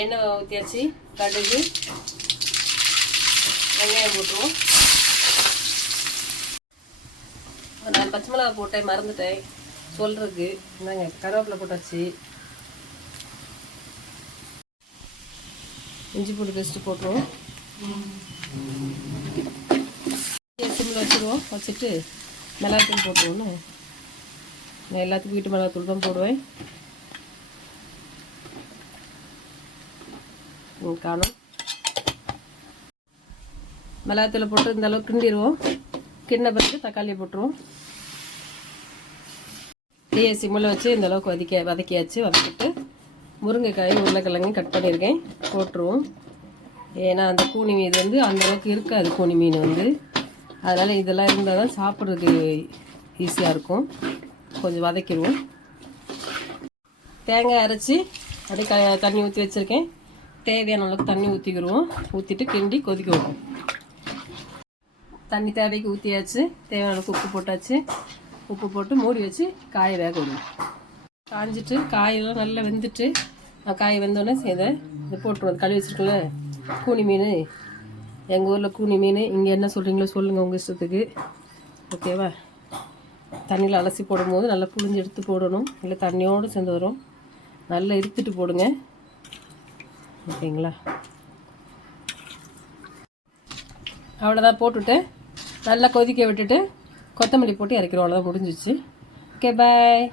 எண்ணெய் ஊற்றியாச்சு கடுகு. வெங்காயம் போட்டுருவோம். நான் பச்சை மிளகா போட்டேன் மறந்துட்டேன். சொல்றதுக்கு இந்தாங்க கருவேப்பிலை போட்டாச்சு. இஞ்சி பூண்டு பேஸ்ட்டு போட்டுருவோம். சிம்மில் வச்சுருவோம். வச்சுட்டு மிளகாத்தூள் போட்டுருவோன்னு நான் எல்லாத்துக்கும் வீட்டு மிளகாத்தூள் தான் போடுவேன். காணும். மிளகாத்தூள் போட்டு இந்த அளவுக்கு கிண்டிடுவோம். கிண்ண பிறகு தக்காளி போட்டுருவோம். தீயை சிம்மில் வச்சு இந்த அளவுக்கு வதக்க வதக்கியாச்சு. வதக்கிட்டு முருங்கைக்காய் உருளைக்கிழங்கு கட் பண்ணியிருக்கேன். போட்டுருவோம். ஏன்னா அந்த கூனி மீன் வந்து அந்த அளவுக்கு இருக்காது கூனி மீன் வந்து. அதனால் இதெல்லாம் இருந்தால் தான் சாப்பிட்றதுக்கு ஈஸியாக இருக்கும். கொஞ்சம் வதக்கிடுவோம். தேங்காய் அரைச்சி அப்படியே க தண்ணி ஊற்றி வச்சுருக்கேன். தேவையான அளவுக்கு தண்ணி ஊற்றிக்கிடுவோம் ஊற்றிட்டு கிண்டி கொதிக்க வைப்போம். தண்ணி தேவைக்கு ஊற்றியாச்சு தேவையான அளவுக்கு உப்பு போட்டாச்சு. உப்பு போட்டு மூடி வச்சு காய வேக விடுவோம். காஞ்சிட்டு காயெல்லாம் நல்லா வெந்துட்டு காய் வெந்தோடனே இதை இதை போட்டுருவோம் கழுவி வச்சுருக்கல கூனி மீன். எங்கள் ஊரில் கூனி மீன். இங்கே என்ன சொல்கிறீங்களோ சொல்லுங்கள் உங்கள் இஷ்டத்துக்கு. ஓகேவா? தண்ணியில் அலசி போடும்போது நல்லா புளிஞ்சு எடுத்து போடணும். இல்லை தண்ணியோடு சேர்ந்து வரும். நல்லா இருத்துட்டு போடுங்க. ஓகேங்களா? அவ்வளோதான் போட்டுவிட்டு நல்லா கொதிக்க விட்டுட்டு கொத்தமல்லி போட்டு இறக்கிறோம் அவ்வளோதான் முடிஞ்சிச்சு ஓகே பாய்